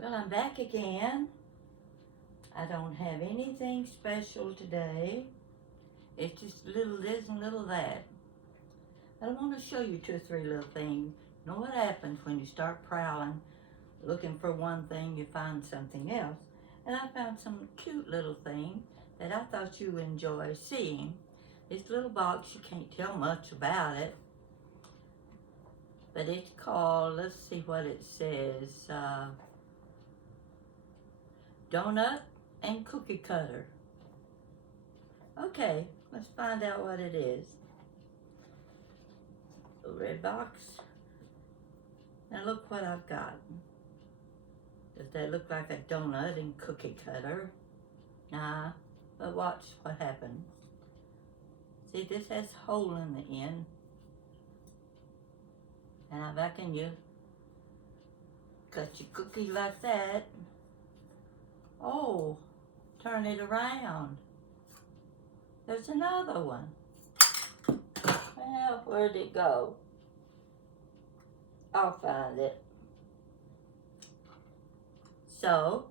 Well, I'm back again. I don't have anything special today. It's just little this and little that. But I want to show you 2 or 3 little things. You know what happens when you start prowling, looking for one thing, you find something else. And I found some cute little thing that I thought you would enjoy seeing. This little box, you can't tell much about it. But it's called, let's see what it says, donut and cookie cutter. Okay, let's find out what it is. A red box. Now look what I've got. Does that look like a donut and cookie cutter? Nah, but watch what happens. See, this has a hole in the end. And I reckon you cut your cookie like that. Oh, turn it around. There's another one. Well, where'd it go? I'll find it. So,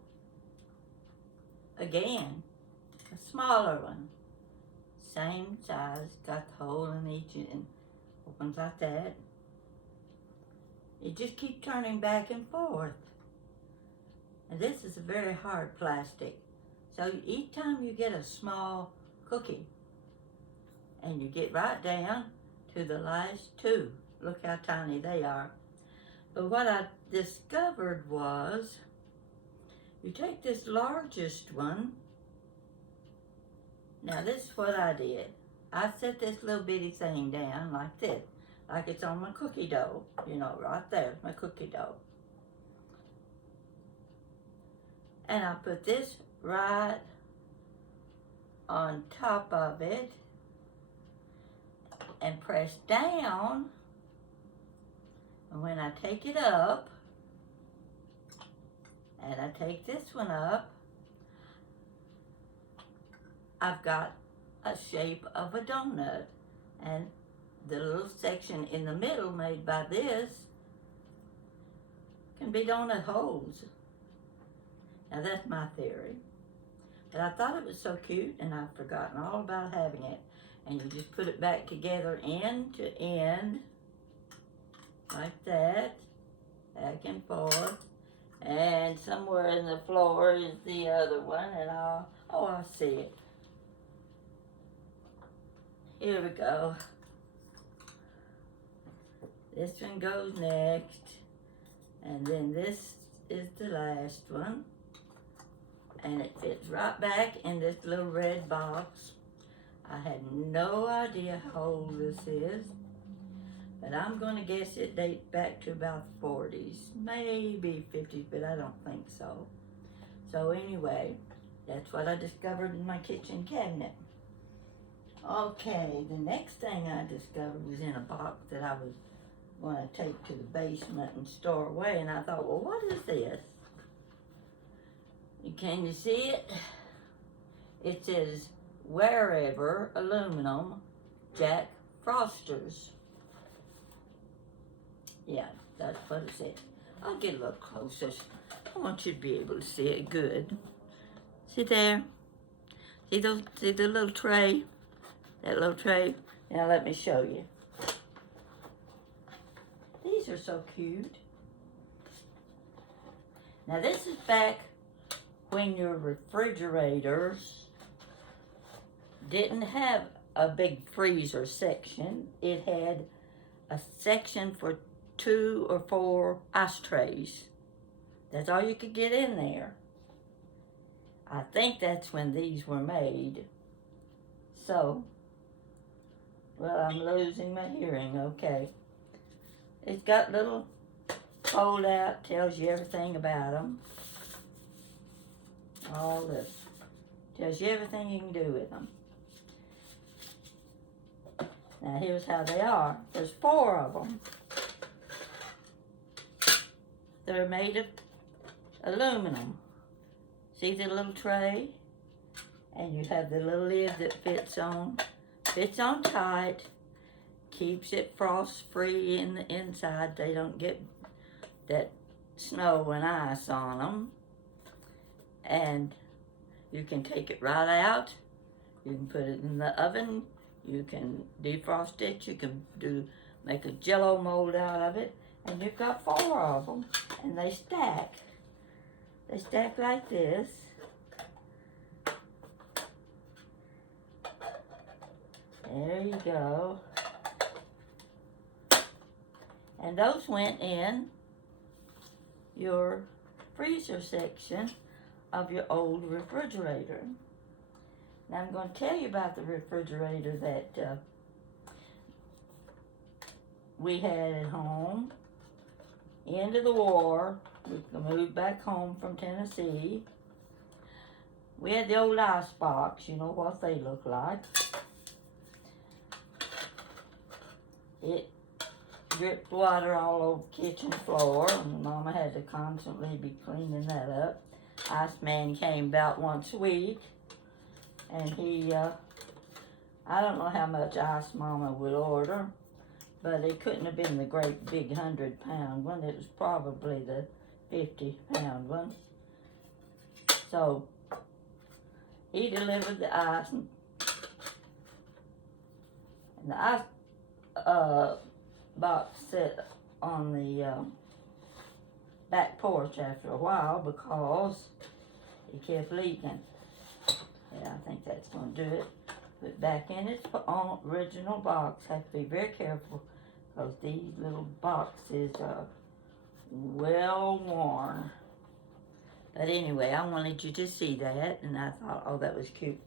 again, a smaller one. Same size, got the hole in each end. Opens like that. You just keep turning back and forth. And this is a very hard plastic. So each time you get a small cookie, and you get right down to the last 2. Look how tiny they are. But what I discovered was, you take this largest one. Now this is what I did. I set this little bitty thing down like this, like it's on my cookie dough. You know, right there's my cookie dough. And I put this right on top of it and press down. And when I take it up, and I take this one up, I've got a shape of a donut. And the little section in the middle made by this can be donut holes. Now that's my theory. But I thought it was so cute, and I've forgotten all about having it. And you just put it back together end to end, like that, back and forth. And somewhere in the floor is the other one, and I see it. Here we go. This one goes next, and then this is the last one. And it fits right back in this little red box. I had no idea how old this is, but I'm going to guess it dates back to about the 40s, maybe 50s, but I don't think so. So anyway, that's what I discovered in my kitchen cabinet. Okay, the next thing I discovered was in a box that I was going to take to the basement and store away, and I thought, well, what is this? Can you see it? It says, Wherever Aluminum Jack Frosters. Yeah, that's what it says. I'll get a little closer. I want you to be able to see it good. See there? See the little tray? That little tray? Now let me show you. These are so cute. Now this is back when your refrigerators didn't have a big freezer section. It had a section for 2 or 4 ice trays. That's all you could get in there. I think that's when these were made. So, well, I'm losing my hearing, okay. It's got little fold out, tells you everything about them. All this. Tells you everything you can do with them. Now here's how they are. There's 4 of them. They're made of aluminum. See the little tray? And you have the little lid that fits on tight, keeps it frost free in the inside. They don't get that snow and ice on them. And you can take it right out. You can put it in the oven. You can defrost it. You can make a jello mold out of it. And you've got 4 of them. And they stack. They stack like this. There you go. And those went in your freezer section of your old refrigerator. Now I'm going to tell you about the refrigerator that we had at home. End of the war, we moved back home from Tennessee. We had the old ice box, you know what they look like. It dripped water all over the kitchen floor, and Mama had to constantly be cleaning that up. Iceman came about once a week, and he, I don't know how much ice Mama would order, but it couldn't have been the great big 100-pound one. It was probably the 50-pound one. So he delivered the ice, and the ice box sat on the back porch after a while because it kept leaking. Yeah, I think that's going to do it. Put back in its original box. Have to be very careful because these little boxes are well worn. But anyway, I wanted you to see that, and I thought, oh, that was cute.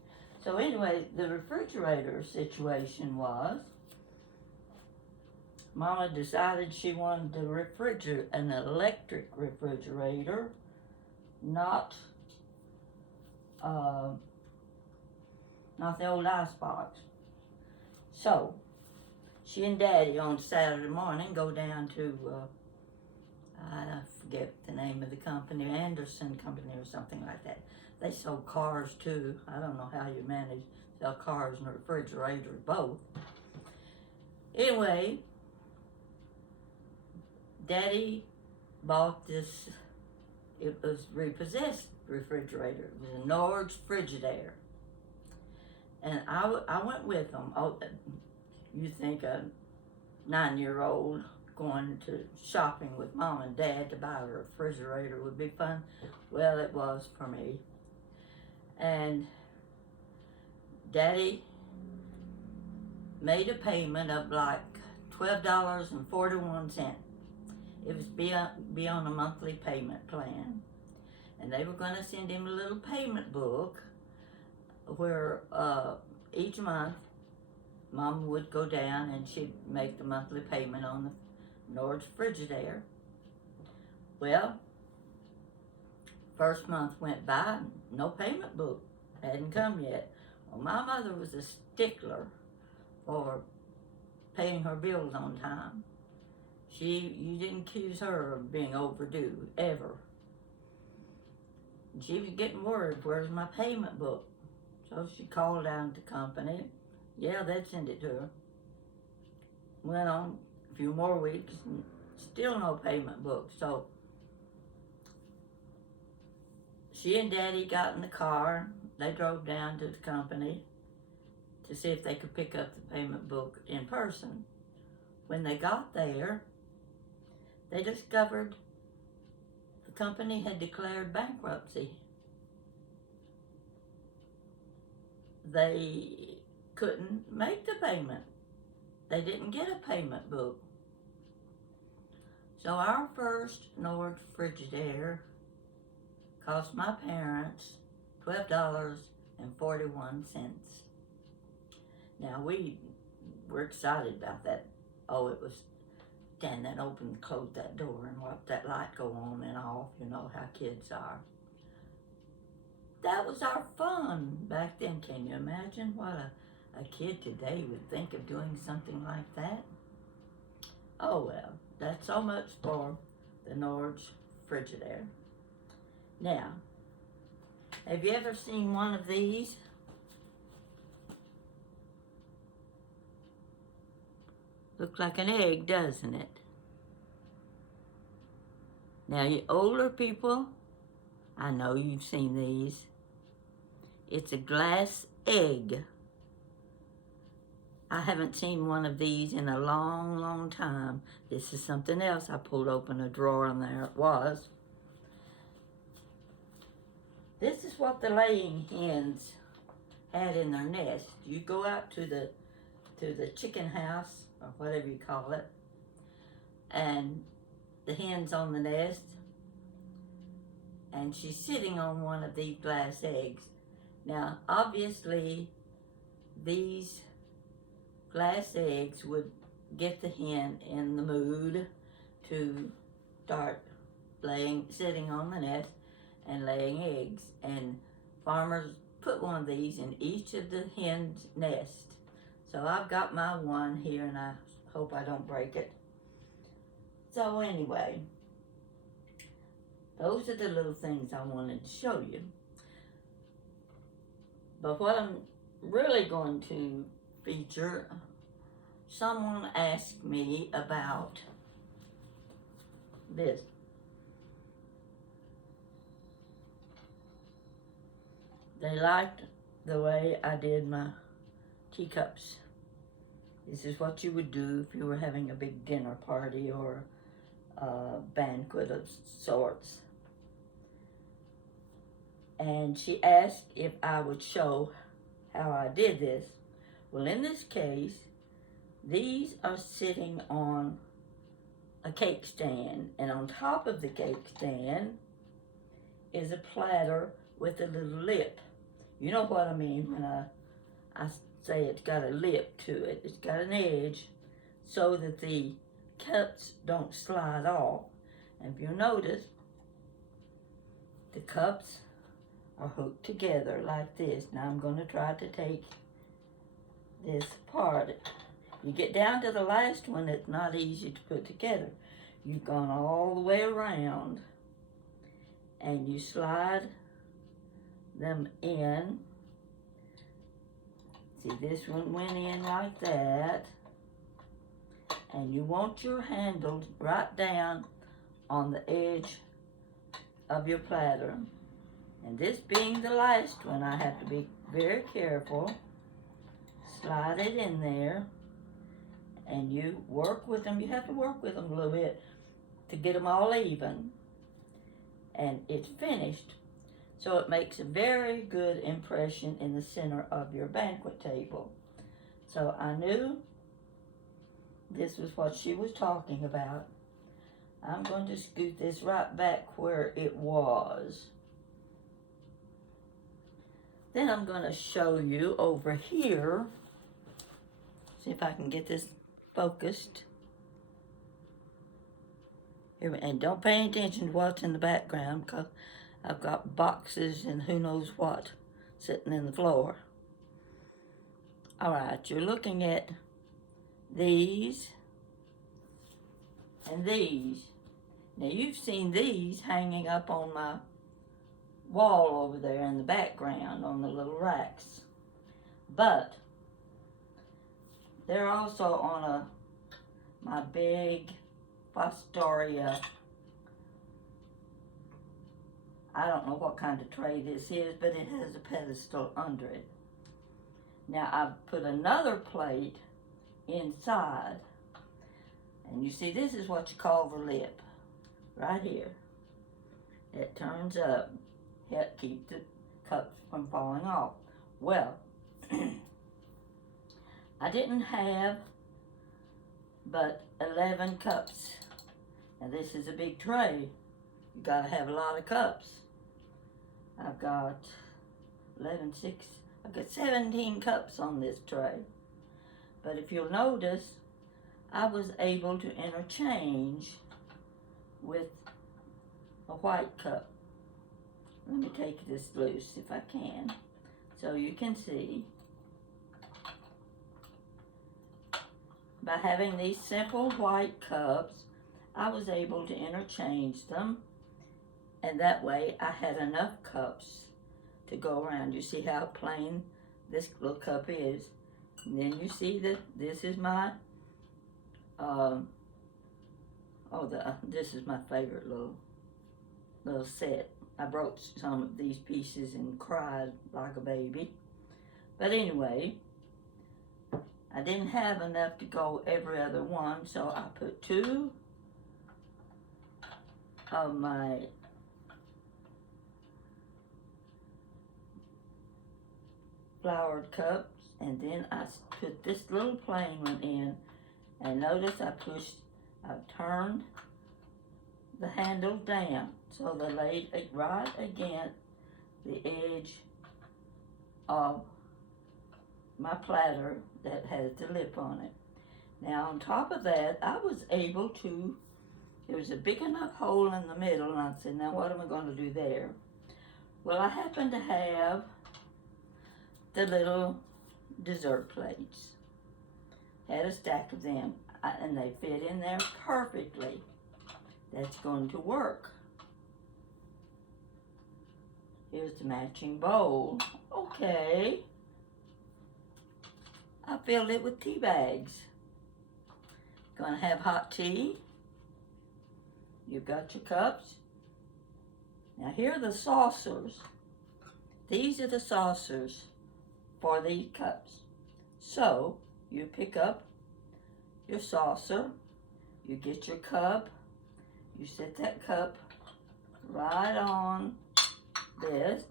So anyway, the refrigerator situation was, Mama decided she wanted an electric refrigerator, not the old ice box. So she and Daddy on Saturday morning go down to I forget the name of the company, Anderson Company or something like that. They sold cars too. I don't know how you manage to sell cars and refrigerators both. Anyway, Daddy bought this, it was repossessed refrigerator. It was a Nord's Frigidaire. And I went with them. Oh, you think a 9-year-old going to shopping with Mom and Dad to buy a refrigerator would be fun? Well, it was for me. And Daddy made a payment of like $12.41. It was be on a monthly payment plan. And they were going to send him a little payment book where each month Mom would go down and she'd make the monthly payment on the Nord's Frigidaire. Well, first month went by, no payment book hadn't come yet. Well, my mother was a stickler for paying her bills on time. You didn't accuse her of being overdue, ever. She was getting worried, where's my payment book? So she called down to the company. Yeah, they'd send it to her. Went on a few more weeks, and still no payment book. So she and Daddy got in the car. They drove down to the company to see if they could pick up the payment book in person. When they got there, they discovered the company had declared bankruptcy. They couldn't make the payment. They didn't get a payment book. So our first Nord Frigidaire cost my parents $12.41. Now we were excited about that. Oh, it was stand that open and close that door and watch that light go on and off. You know how kids are. That was our fun back then. Can you imagine what a kid today would think of doing something like that? Oh well, that's so much for the Nord's Frigidaire. Now, have you ever seen one of these? Looks like an egg, doesn't it? Now, you older people, I know you've seen these. It's a glass egg. I haven't seen one of these in a long, long time. This is something else. I pulled open a drawer and there it was. This is what the laying hens had in their nest. You go out to the chicken house, or whatever you call it, and the hen's on the nest, and she's sitting on one of these glass eggs. Now, obviously, these glass eggs would get the hen in the mood to start sitting on the nest and laying eggs. And farmers put one of these in each of the hen's nest. So I've got my one here, and I hope I don't break it. So anyway, those are the little things I wanted to show you. But what I'm really going to feature, someone asked me about this. They liked the way I did my teacups. This is what you would do if you were having a big dinner party or a banquet of sorts. And she asked if I would show how I did this. Well, in this case, these are sitting on a cake stand, and on top of the cake stand is a platter with a little lip. You know what I mean when I say it's got a lip to it. It's got an edge so that the cups don't slide off. And if you notice, the cups are hooked together like this. Now I'm going to try to take this apart. You get down to the last one, it's not easy to put together. You've gone all the way around and you slide them in. See, this one went in like that. And you want your handle right down on the edge of your platter. And this being the last one, I have to be very careful. Slide it in there. And you work with them. You have to work with them a little bit to get them all even. And it's finished. So it makes a very good impression in the center of your banquet table. So I knew this was what she was talking about. I'm going to scoot this right back where it was. Then I'm going to show you over here. See if I can get this focused. Here, and don't pay any attention to what's in the background because I've got boxes and who knows what sitting in the floor. All right, you're looking at these and these. Now you've seen these hanging up on my wall over there in the background on the little racks. But they're also on my big Fostoria. I don't know what kind of tray this is, but it has a pedestal under it. Now I've put another plate inside. And you see, this is what you call the lip. Right here. It turns up. Help keep the cups from falling off. Well, I didn't have but 11 cups. Now this is a big tray. You gotta have a lot of cups. I've got 11, 6, I've got 17 cups on this tray. But if you'll notice, I was able to interchange with a white cup. Let me take this loose if I can, so you can see. By having these simple white cups, I was able to interchange them, and that way I had enough cups to go around. You see how plain this little cup is. And then you see that this is my, this is my favorite little little set. I broke some of these pieces and cried like a baby. But anyway, I didn't have enough to go every other one, so I put 2 of my flowered cups, and then I put this little plain one in, and notice I turned the handle down so they laid right against the edge of my platter that has the lip on it. Now on top of that, I was able to, there was a big enough hole in the middle, and I said, now what am I going to do there? Well, I happen to have the little dessert plates. Had a stack of them, and they fit in there perfectly. That's going to work. Here's the matching bowl. Okay. I filled it with tea bags. Gonna have hot tea. You've got your cups. Now here are the saucers. These are the saucers for these cups. So you pick up your saucer, you get your cup, you set that cup right on this.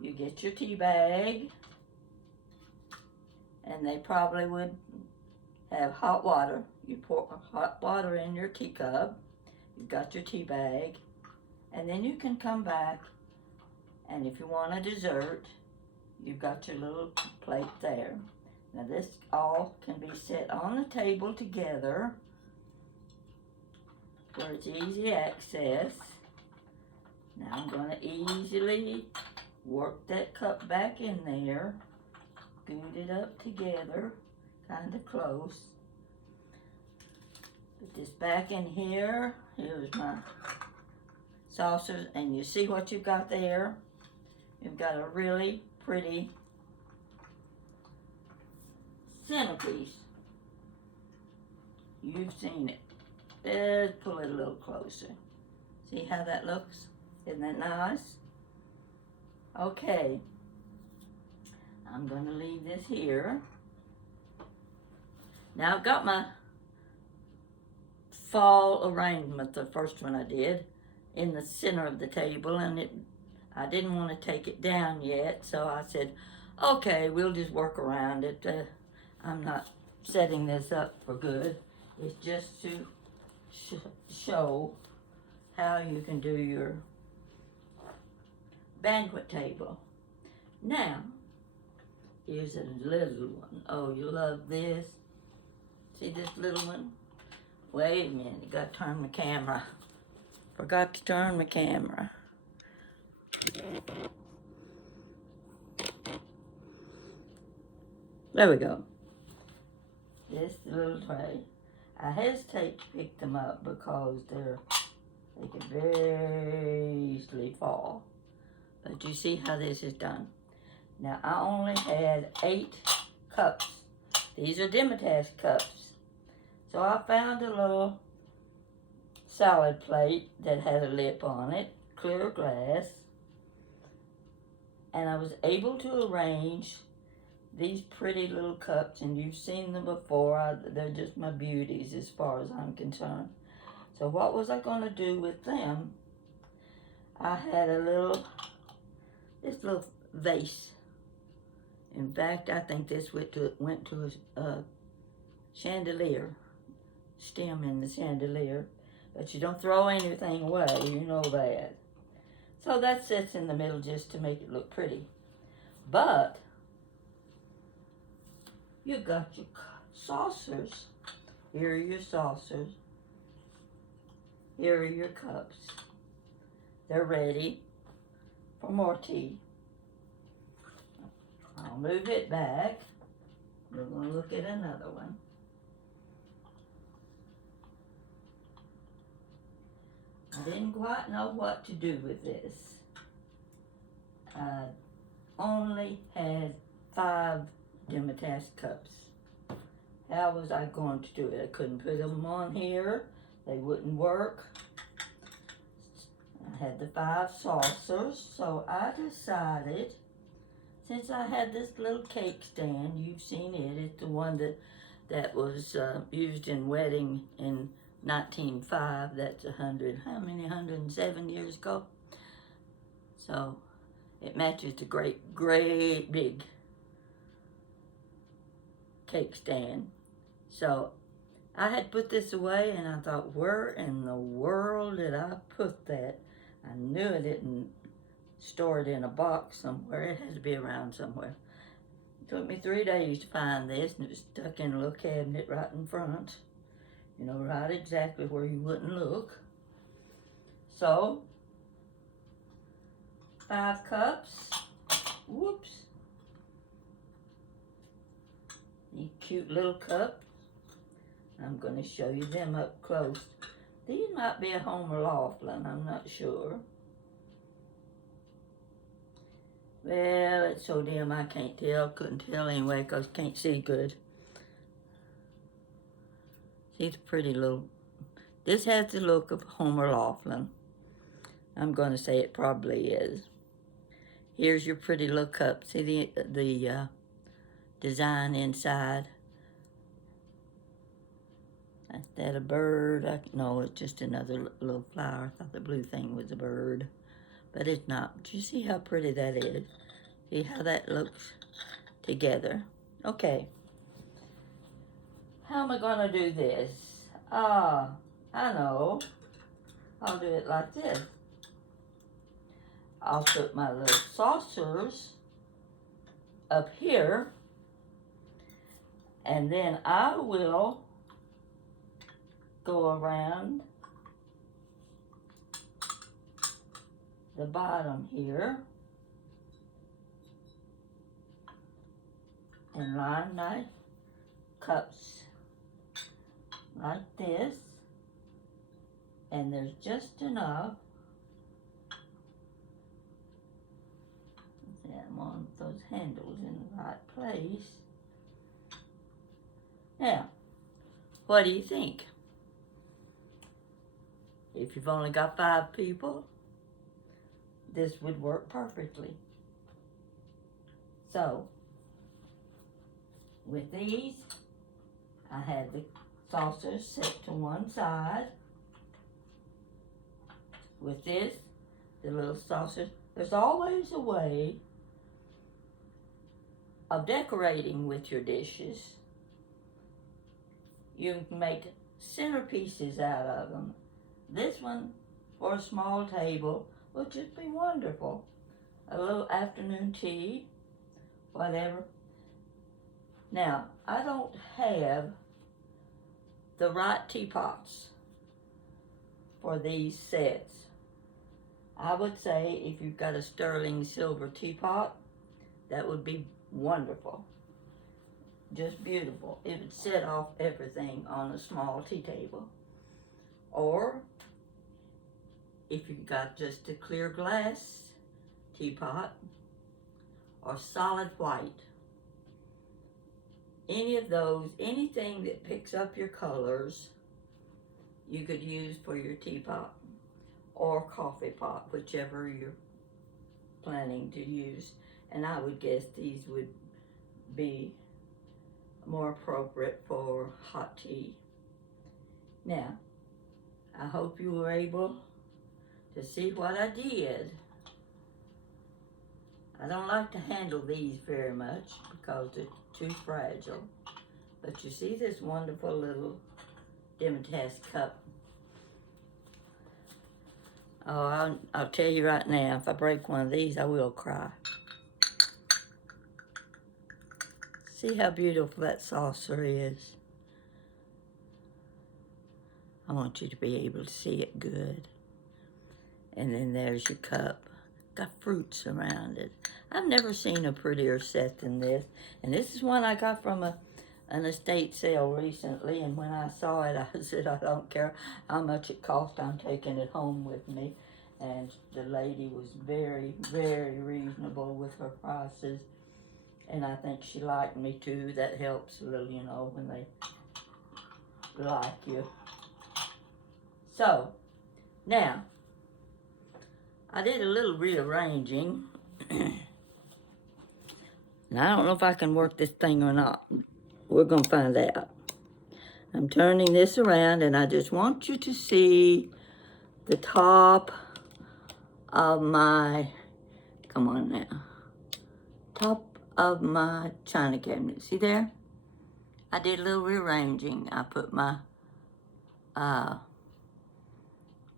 You get your tea bag, and they probably would have hot water. You pour hot water in your teacup. You've got your tea bag, and then you can come back, and if you want a dessert, you've got your little plate there. Now this all can be set on the table together where it's easy access. Now I'm going to easily work that cup back in there, scoot it up together, kind of close. Put this back in here. Here's my saucers, and you see what you've got there? You've got a really pretty centerpiece. You've seen it. Let's pull it a little closer. See how that looks? Isn't that nice? Okay. I'm going to leave this here. Now I've got my fall arrangement, the first one I did, in the center of the table, and I didn't want to take it down yet, so I said, okay, we'll just work around it. I'm not setting this up for good. It's just to show how you can do your banquet table. Now, here's a little one. Oh, you love this. See this little one? Wait a minute, I got to turn my camera. Forgot to turn my camera. There we go. This little tray. I hesitate to pick them up because they can very easily fall. But you see how this is done. Now I only had 8 cups. These are Demitasse cups. So I found a little salad plate that had a lip on it, clear glass. And I was able to arrange these pretty little cups, and you've seen them before. They're just my beauties as far as I'm concerned. So what was I going to do with them? I had this little vase. In fact, I think this went to a chandelier, stem in the chandelier. But you don't throw anything away, you know that. So that sits in the middle just to make it look pretty. But you've got your saucers. Here are your saucers. Here are your cups. They're ready for more tea. I'll move it back. We're going to look at another one. I didn't quite know what to do with this. I only had 5 Demitasse cups. How was I going to do it? I couldn't put them on here They wouldn't work. I had the 5 saucers, so I decided, since I had this little cake stand, you've seen it, it's the one that was used in wedding in 1905, that's 107 years ago? So it matches the great big cake stand. So I had put this away and I thought, where in the world did I put that? I knew I didn't store it in a box somewhere. It had to be around somewhere. It took me 3 days to find this, and it was stuck in a little cabinet right in front. You know, right exactly where you wouldn't look. So, 5 cups. Whoops. These cute little cups. I'm going to show you them up close. These might be a Homer Laughlin, I'm not sure. Well, it's so dim I can't tell. Couldn't tell anyway because can't see good. See the pretty little... This has the look of Homer Laughlin. I'm going to say it probably is. Here's your pretty little cup. See the design inside? Is that a bird? No, it's just another little flower. I thought the blue thing was a bird, but it's not. Do you see how pretty that is? See how that looks together? Okay. How am I going to do this? I know. I'll do it like this. I'll put my little saucers up here, and then I will go around the bottom here and line my cups like this, and there's just enough. I want those handles in the right place. Now, what do you think? If you've only got 5 people, this would work perfectly. So, with these, I had the saucers set to one side. With this, the little saucers, there's always a way of decorating with your dishes. You can make centerpieces out of them. This one, for a small table, will just be wonderful. A little afternoon tea, whatever. Now, I don't have the right teapots for these sets. I would say if you've got a sterling silver teapot, that would be wonderful. Just beautiful. It would set off everything on a small tea table. Or if you've got just a clear glass teapot or solid white, any of those, anything that picks up your colors, you could use for your teapot or coffee pot, whichever you're planning to use. And I would guess these would be more appropriate for hot tea. Now, I hope you were able to see what I did. I don't like to handle these very much because they're too fragile. But you see this wonderful little Demitasse cup. Oh, I'll tell you right now, if I break one of these, I will cry. See how beautiful that saucer is. I want you to be able to see it good. And then there's your cup. Got fruits around it. I've never seen a prettier set than this. And this is one I got from an estate sale recently. And when I saw it, I said, I don't care how much it cost. I'm taking it home with me. And the lady was very, very reasonable with her prices. And I think she liked me too. That helps a little, you know, when they like you. So, now, I did a little rearranging. And I don't know if I can work this thing or not. We're going to find out. I'm turning this around, and I just want you to see the top of my, come on now, top of my china cabinet. See there? I did a little rearranging. I put my,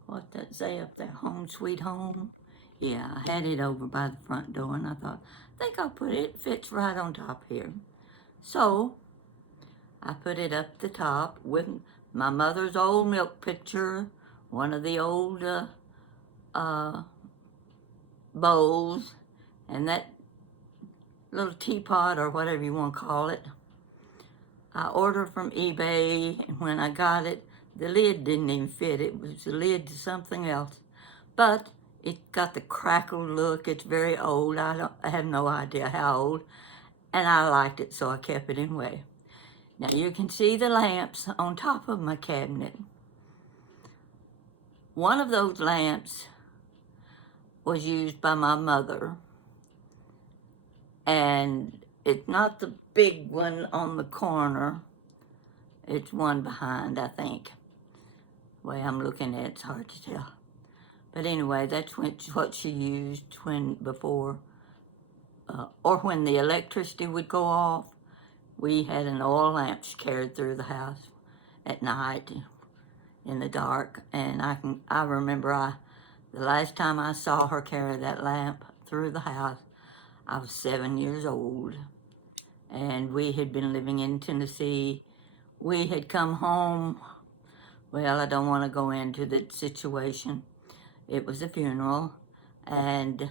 what's that say up there? Home Sweet Home. Yeah, I had it over by the front door, and I thought, I think I'll put it. It fits right on top here. So, I put it up the top with my mother's old milk pitcher, one of the old bowls, and that little teapot or whatever you want to call it. I ordered from eBay, and when I got it, the lid didn't even fit. It was the lid to something else. But it got the crackled look. It's very old. I have no idea how old. And I liked it, so I kept it anyway. Now you can see the lamps on top of my cabinet. One of those lamps was used by my mother. And it's not the big one on the corner. It's one behind, I think. The way I'm looking at it, it's hard to tell. But anyway, that's what she used before, or when the electricity would go off. We had an oil lamp she carried through the house at night in the dark. And I remember the last time I saw her carry that lamp through the house, I was 7 years old. And we had been living in Tennessee. We had come home. Well, I don't want to go into the situation. It was a funeral, and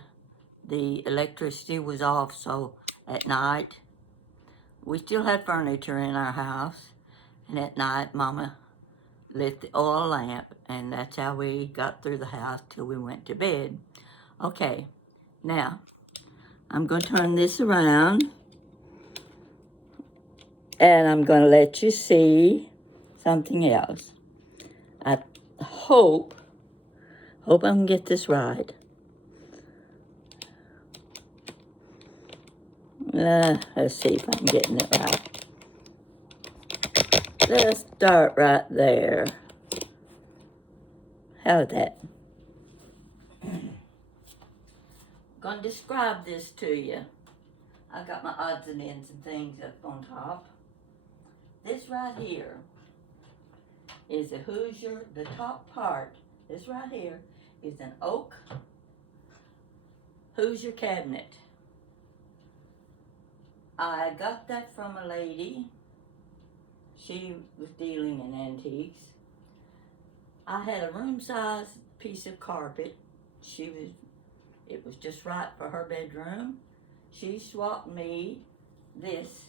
the electricity was off, so at night, we still had furniture in our house, and at night, Mama lit the oil lamp, and that's how we got through the house till we went to bed. Okay, now, I'm going to turn this around, and I'm going to let you see something else. I hope I can get this right. Let's see if I'm getting it right. Let's start right there. How's that? I'm going to describe this to you. I got my odds and ends and things up on top. This right here is a Hoosier, the top part, this right here is an oak Hoosier cabinet. I got that from a lady. She was dealing in antiques. I had a room-size piece of carpet. It was just right for her bedroom. She swapped me this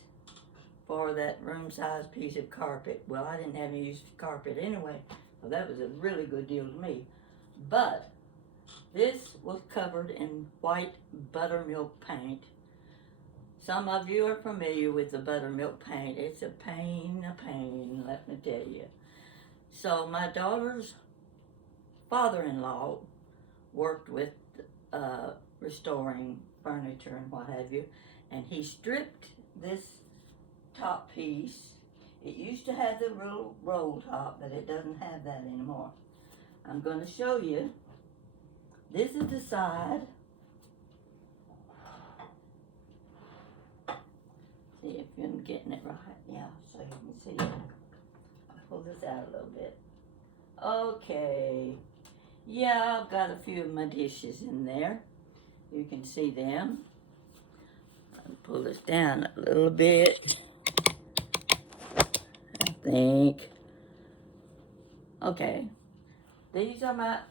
for that room-size piece of carpet. Well, I didn't have any use for carpet anyway, so that was a really good deal to me. But this was covered in white buttermilk paint. Some of you are familiar with the buttermilk paint. It's a pain, let me tell you. So my daughter's father-in-law worked with restoring furniture and what have you, and he stripped this top piece. It used to have the roll top, but it doesn't have that anymore. I'm going to show you. This is the side. See if I'm getting it right. Yeah, so you can see. I'll pull this out a little bit. Okay. Yeah, I've got a few of my dishes in there. You can see them. I'll pull this down a little bit. I think. Okay. These are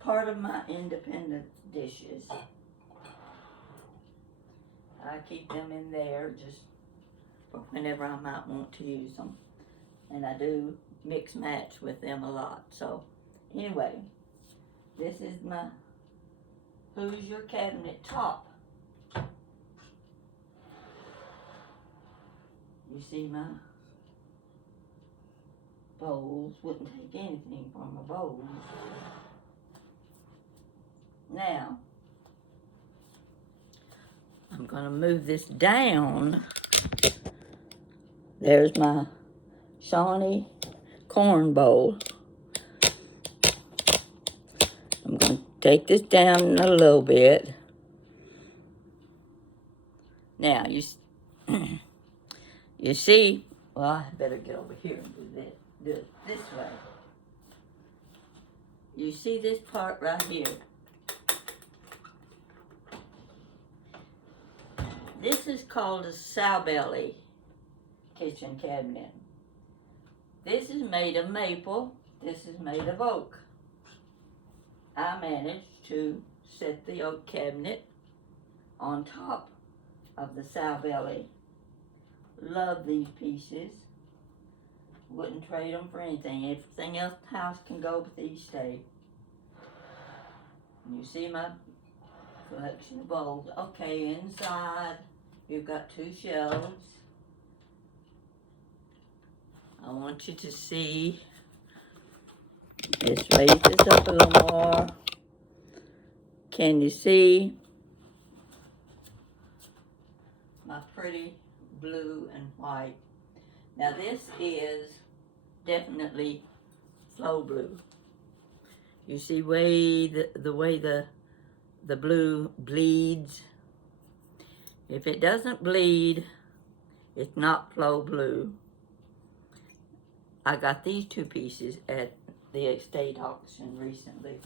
part of my independent dishes. I keep them in there just for whenever I might want to use them. And I do mix match with them a lot. So anyway, this is my Hoosier cabinet top. You see my bowls. Wouldn't take anything from my bowls. Now, I'm going to move this down. There's my Shawnee corn bowl. I'm going to take this down a little bit. Now, you see, well, I better get over here and do it this way. You see this part right here. This is called a sow belly kitchen cabinet. This is made of maple. This is made of oak. I managed to set the oak cabinet on top of the sow belly. Love these pieces. Wouldn't trade them for anything. Everything else in the house can go, but these stay. You see my collection of bowls. Okay, inside you've got 2 shelves. I want you to see. Let's raise this up a little more. Can you see my pretty blue and white? Now this is definitely flow blue. You see the way the blue bleeds. If it doesn't bleed, it's not flow blue. I got these 2 pieces at the estate auction recently.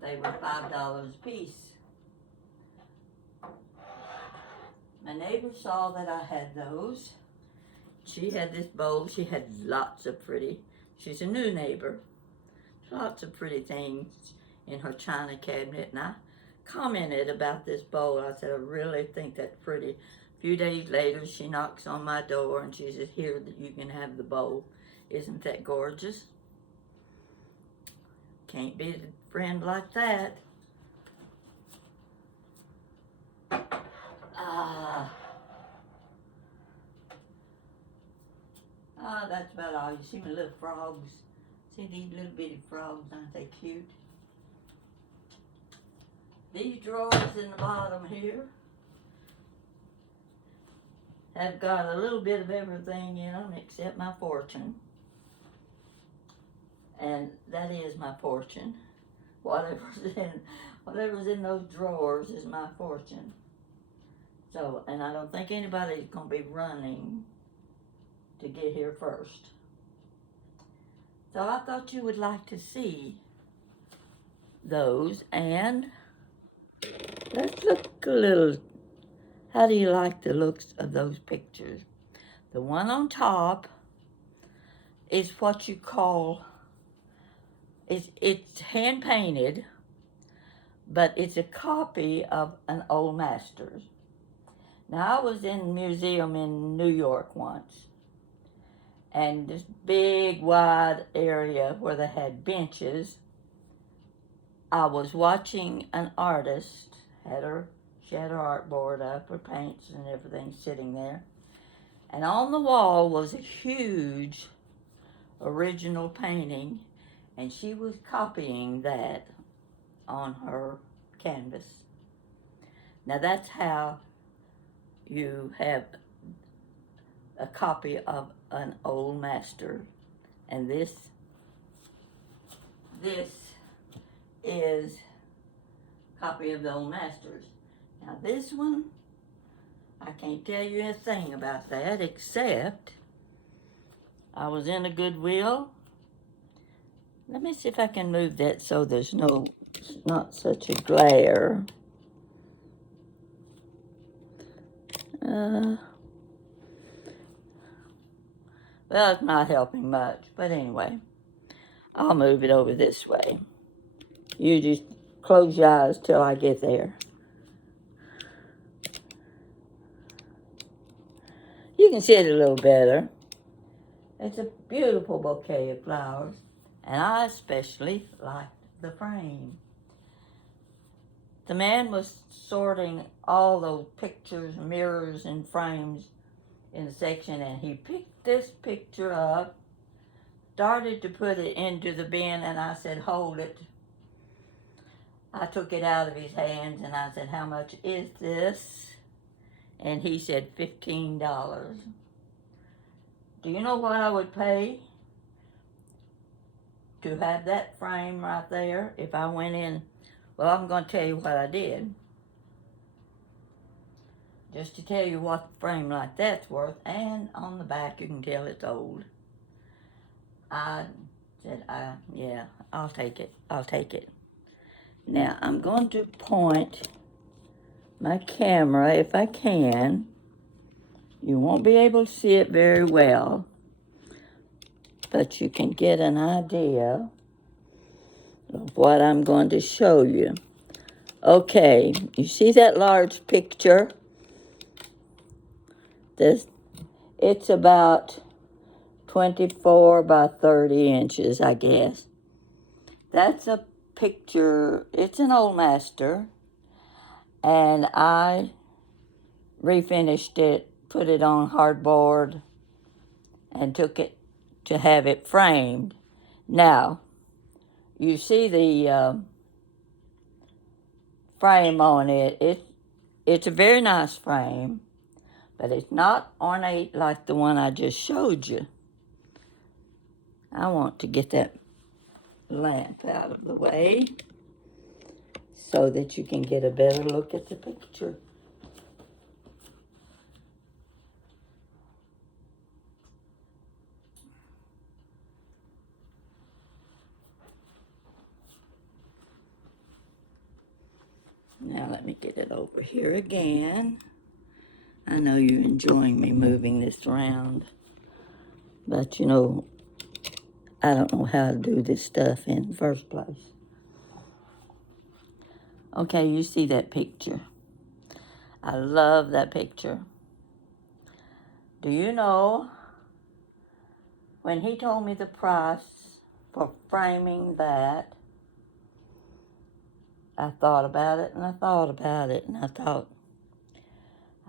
They were $5 a piece. My neighbor saw that I had those. She had this bowl. She had lots of pretty, she's a new neighbor, lots of pretty things in her china cabinet. And I commented about this bowl. I said, I really think that's pretty. A few days later, she knocks on my door and she says, here, you can have the bowl. Isn't that gorgeous? Can't beat a friend like that. That's about all. You see my little frogs? See these little bitty frogs? Aren't they cute? These drawers in the bottom here have got a little bit of everything in them except my fortune. And that is my fortune. Whatever's in those drawers is my fortune. So, and I don't think anybody's going to be running to get here first. So I thought you would like to see those, and let's look a little. How do you like the looks of those pictures? The one on top is what you call, it's hand painted, but it's a copy of an old master's. Now, I was in a museum in New York once, and this big wide area where they had benches. I was watching an artist, she had her artboard up, her paints and everything sitting there. And on the wall was a huge original painting, and she was copying that on her canvas. Now that's how you have a copy of an old master. And this is a copy of the old masters. Now this one, I can't tell you a thing about that except I was in a Goodwill. Let me see if I can move that so there's not such a glare. Well, it's not helping much, but anyway, I'll move it over this way. You just close your eyes till I get there. You can see it a little better. It's a beautiful bouquet of flowers, and I especially liked the frame. The man was sorting all those pictures, mirrors, and frames in a section, and he picked this picture up, started to put it into the bin, and I said, hold it. I took it out of his hands and I said, how much is this? And he said, $15. Do you know what I would pay to have that frame right there if I went in? Well, I'm going to tell you what I did. Just to tell you what a frame like that's worth, and on the back you can tell it's old. I said, yeah, I'll take it. I'll take it. Now, I'm going to point my camera, if I can. You won't be able to see it very well, but you can get an idea of what I'm going to show you. Okay, you see that large picture? It's about 24 by 30 inches, I guess. That's a picture, it's an old master, and I refinished it, put it on hardboard, and took it to have it framed. Now, you see the frame on it. It's a very nice frame, but it's not ornate like the one I just showed you. I want to get that lamp out of the way so that you can get a better look at the picture. Now let me get it over here again. I know you're enjoying me moving this around, but you know, I don't know how to do this stuff in the first place. Okay, you see that picture. I love that picture. Do you know, when he told me the price for framing that, I thought about it and I thought about it and I thought,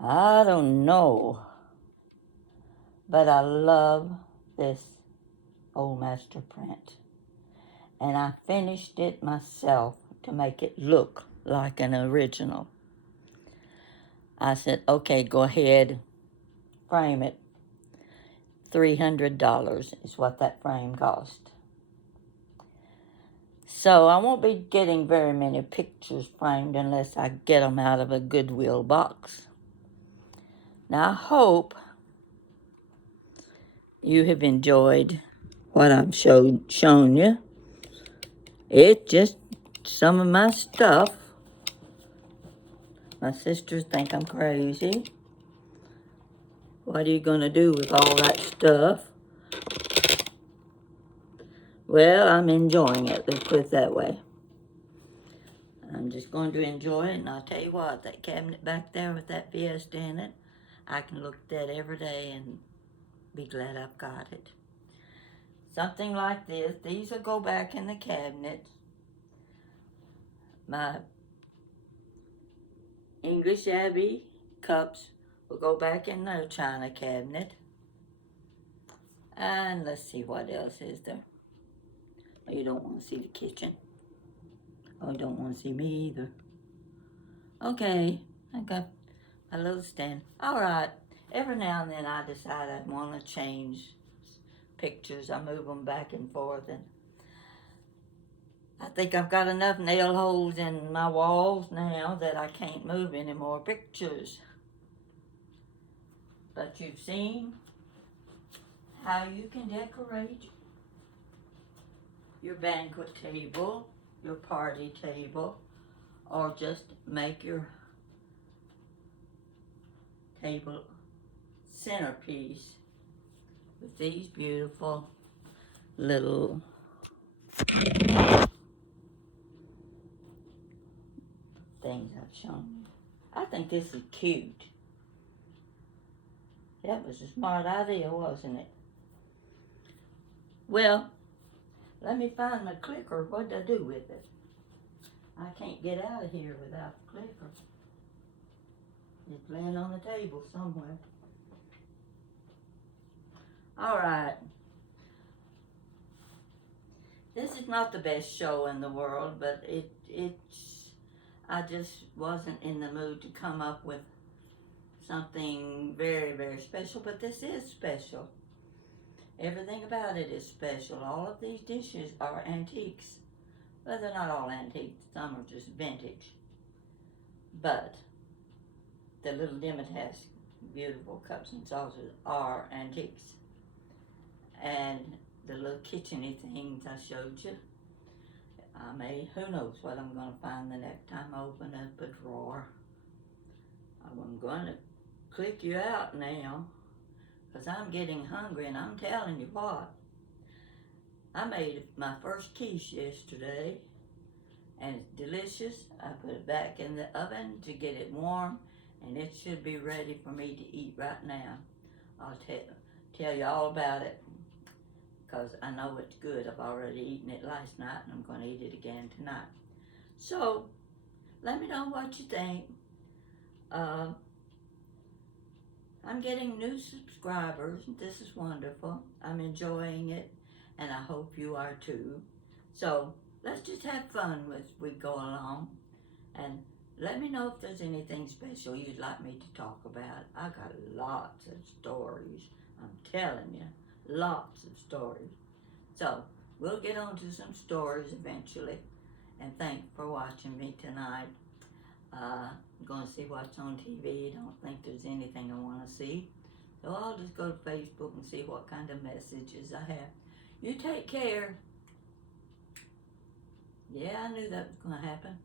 I don't know, but I love this old master print. And I finished it myself to make it look like an original. I said, okay, go ahead, frame it. $300 is what that frame cost. So I won't be getting very many pictures framed unless I get them out of a Goodwill box. Now I hope you have enjoyed what I've shown you. It's just some of my stuff. My sisters think I'm crazy. What are you going to do with all that stuff? Well, I'm enjoying it. Let's put it that way. I'm just going to enjoy it, and I'll tell you what, that cabinet back there with that Fiesta in it, I can look at that every day and be glad I've got it. Something like this. These will go back in the cabinet. My English Abbey cups will go back in the china cabinet. And let's see, what else is there? Oh, you don't want to see the kitchen. Oh, you don't want to see me either. Okay, I got a little stand. All right, every now and then I decide I want to change pictures. I move them back and forth, and I think I've got enough nail holes in my walls now that I can't move any more pictures. But you've seen how you can decorate your banquet table, your party table, or just make your table centerpiece with these beautiful little things I've shown you. I think this is cute. That was a smart idea, wasn't it? Well, let me find my clicker. What did I do with it? I can't get out of here without the clicker. It's laying on the table somewhere. All right. This is not the best show in the world, but I just wasn't in the mood to come up with something very, very special, but this is special. Everything about it is special. All of these dishes are antiques. Well, they're not all antiques. Some are just vintage. But the little Dimitask beautiful cups and saucers are antiques. And the little kitchen-y things I showed you, I made, who knows what I'm going to find the next time I open up a drawer. I'm going to click you out now, because I'm getting hungry, and I'm telling you what, I made my first quiche yesterday, and it's delicious. I put it back in the oven to get it warm, and it should be ready for me to eat right now. I'll tell you all about it, because I know it's good. I've already eaten it last night, and I'm going to eat it again tonight. So, let me know what you think. I'm getting new subscribers. This is wonderful. I'm enjoying it, and I hope you are too. So, let's just have fun as we go along, and let me know if there's anything special you'd like me to talk about. I got lots of stories. I'm telling you, lots of stories. So, we'll get on to some stories eventually, and thanks for watching me tonight. I'm going to see what's on TV. I don't think there's anything I want to see. So I'll just go to Facebook and see what kind of messages I have. You take care. Yeah, I knew that was going to happen.